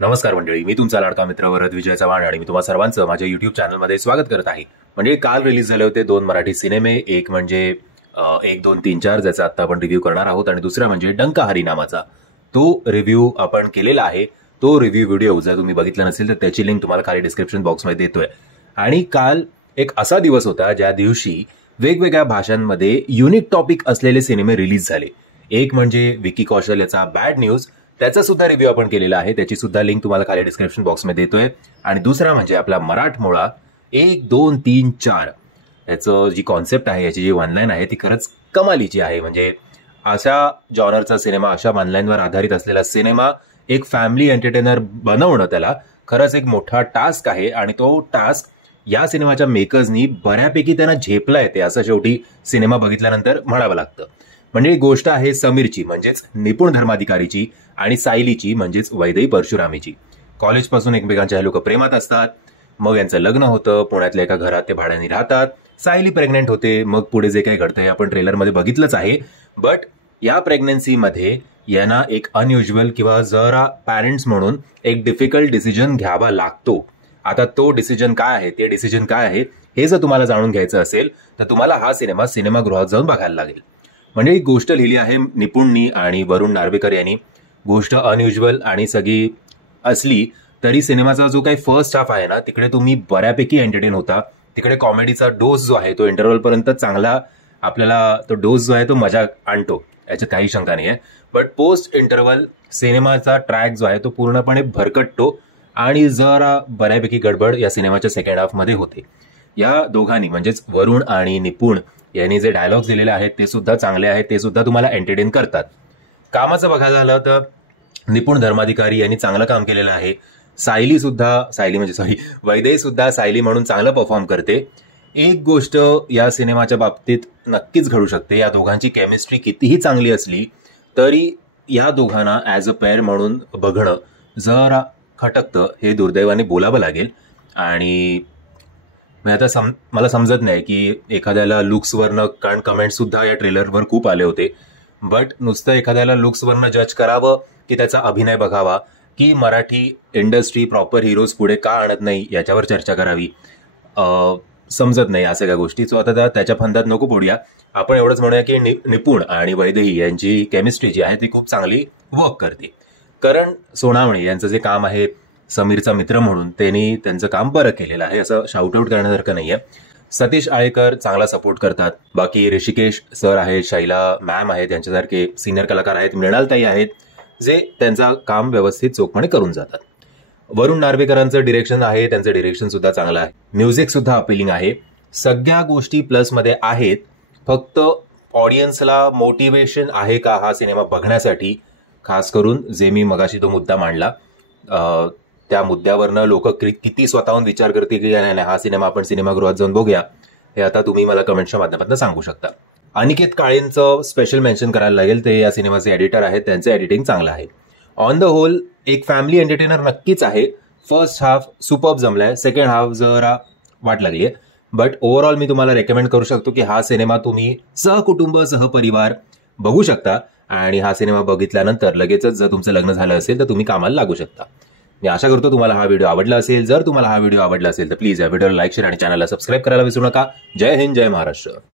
नमस्कार मंडळी, मी तुमचा लाडका मित्र वरद विजय चव्हाण आणि मी तुम्हा सर्वांचं माझ्या युट्यूब चॅनलमध्ये स्वागत करत आहे. म्हणजे काल रिलीज झाले होते 2 मराठी सिनेमे. एक म्हणजे 1, 2, 3, 4 ज्याचा आता आपण रिव्ह्यू करणार आहोत आणि दुसरा म्हणजे डंकाहरी नावाचा. तो रिव्ह्यू आपण केलेला आहे. तो रिव्ह्यू व्हिडिओ जर तुम्ही बघितला नसेल तर त्याची लिंक तुम्हाला खाली डिस्क्रिप्शन बॉक्समध्ये देतोय. आणि काल एक असा दिवस होता ज्या दिवशी वेगवेगळ्या भाषांमध्ये युनिक टॉपिक असलेले सिनेमे रिलीज झाले. एक म्हणजे विकी कौशल याचा बॅड न्यूज, त्याचा सुद्धा रिव्ह्यू आपण केलेला आहे. त्याची सुद्धा लिंक तुम्हाला खाली डिस्क्रिप्शन बॉक्समध्ये देतोय. आणि दुसरा म्हणजे आपला मराठमोळा 1, 2, 3, 4 याचं जी कॉन्सेप्ट आहे, याची जी वनलाईन आहे ती खरंच कमालीची आहे. म्हणजे अशा जॉनरचा सिनेमा, अशा वनलाईनवर आधारित असलेला सिनेमा एक फॅमिली एंटरटेनर बनवणं त्याला खरंच एक मोठा टास्क आहे. आणि तो टास्क या सिनेमाच्या मेकर्सनी बऱ्यापैकी त्यांना झेपला येते असं शेवटी सिनेमा बघितल्यानंतर म्हणावं लागतं. म्हणजे ही गोष्ट आहे समीरची म्हणजेच निपुण धर्माधिकारीची आणि सायलीची म्हणजेच वैदेही परशुरामीची. कॉलेजपासून एकमेकांच्या लोक प्रेमात असतात. मग यांचं लग्न होतं. पुण्यातल्या एका घरात ते भाड्याने राहतात. सायली प्रेग्नेंट होते. मग पुढे जे काही घडतं हे आपण ट्रेलरमध्ये बघितलंच आहे. बट या प्रेग्नन्सीमध्ये यांना एक अनयुज्युअल किंवा जरा पॅरेंट्स म्हणून एक डिफिकल्ट डिसिजन घ्यावा लागतो. आता तो डिसिजन काय आहे, ते डिसिजन काय आहे हे जर तुम्हाला जाणून घ्यायचं असेल तर तुम्हाला हा सिनेमा सिनेमागृहात जाऊन बघायला लागेल. म्हणजे ही गोष्ट लिहिली आहे निपुणनी आणि वरुण नार्वेकर यांनी. गोष्ट अनयुज्युअल आणि सगळी असली तरी सिनेमाचा जो काही फर्स्ट हाफ आहे ना, तिकडे तुम्ही बऱ्यापैकी एंटरटेन होता. तिकडे कॉमेडीचा डोस जो आहे तो इंटरव्हलपर्यंत चांगला आपल्याला तो डोस जो आहे तो मजा आणतो, याच्यात काही शंका नाही आहे. बट पोस्ट इंटरव्हल सिनेमाचा ट्रॅक जो आहे तो पूर्णपणे भरकटतो आणि जरा बऱ्यापैकी गडबड या सिनेमाच्या सेकंड हाफमध्ये होते. या दोघांनी म्हणजेच वरुण आणि निपुण यांनी जे डायलॉग्स दिलेले आहेत ते सुद्धा चांगले आहेत. ते सुद्धा तुम्हाला एंटरटेन करतात. कामाचं बघायला झालं तर निपुण धर्माधिकारी यांनी चांगलं काम केलेलं आहे. वैदेही सुद्धा सायली म्हणून चांगलं परफॉर्म करते. एक गोष्ट या सिनेमाच्या बाबतीत नक्कीच घडू शकते. या दोघांची केमिस्ट्री कितीही चांगली असली तरी या दोघांना ॲज अ पेअर म्हणून बघणं जरा खटकतं, हे दुर्दैवाने बोलावं लागेल. आणि आता मला समजत नाही की एखाद्याला लुक्सवरनं, कारण कमेंट सुद्धा या ट्रेलरवर खूप आले होते. बट नुसतं एखाद्याला लुक्सवरनं जज करावं की त्याचा अभिनय बघावा की मराठी इंडस्ट्री प्रॉपर हिरोज पुढे का आणत नाही याच्यावर चर्चा करावी, समजत नाही असं काही गोष्टी. सो आता त्याच्या फंदात नको पडूया. आपण एवढंच म्हणूया की निपुण आणि वैदेही यांची केमिस्ट्री जी आहे ती खूप चांगली वर्क करते. करण सोनावणे यांचं जे काम आहे समीरचा मित्र म्हणून, त्यांनी त्यांचं काम बरं केलेलं आहे, असं शाउटआउट करण्यासारखं नाहीये. सतीश आळेकर चांगला सपोर्ट करतात. बाकी ऋषिकेश सर आहेत, शैला मॅम आहेत, त्यांच्यासारखे सिनियर कलाकार आहेत, मृणालताई आहेत, जे त्यांचं काम व्यवस्थित चोखपणे करून जातात. वरुण नार्वेकरांचं डिरेक्शन आहे, त्यांचं डिरेक्शन सुद्धा चांगलं आहे. म्युझिक सुद्धा अपिलिंग आहे. सगळ्या गोष्टी प्लसमध्ये आहेत. फक्त ऑडियन्सला मोटिवेशन आहे का हा सिनेमा बघण्यासाठी, खास करून जे मी मगाशी तो मुद्दा मांडला त्या मुद्द्यावरनं लोक किती स्वतःहून विचार करते की नाही हा सिनेमा आपण सिनेमागृहात जाऊन बघूया, हे आता तुम्ही मला कमेंटच्या माध्यमातून सांगू शकता. अनिकेत काळेंचं स्पेशल मेन्शन करायला लागेल. ते या सिनेमाचे एडिटर आहेत. त्यांचं एडिटिंग चांगलं आहे. ऑन द होल एक फॅमिली एंटरटेनर नक्कीच आहे. फर्स्ट हाफ सुपर्ब जमलाय, सेकंड हाफ जरा वाट लागली आहे. बट ओव्हरऑल मी तुम्हाला रेकमेंड करू शकतो की हा सिनेमा तुम्ही सहकुटुंब सहपरिवार बघू शकता. आणि हा सिनेमा बघितल्यानंतर लगेचच जर तुमचं लग्न झालं असेल तर तुम्ही कामाला लागू शकता. मी आशा करतो तुम्हाला हा व्हिडिओ आवडला असेल. जर तुम्हाला हा व्हिडिओ आवडला असेल तर प्लीज या व्हिडिओला लाईक, शेअर आणि चॅनलला सबस्क्राईब करायला विसरू नका. जय हिंद, जय महाराष्ट्र.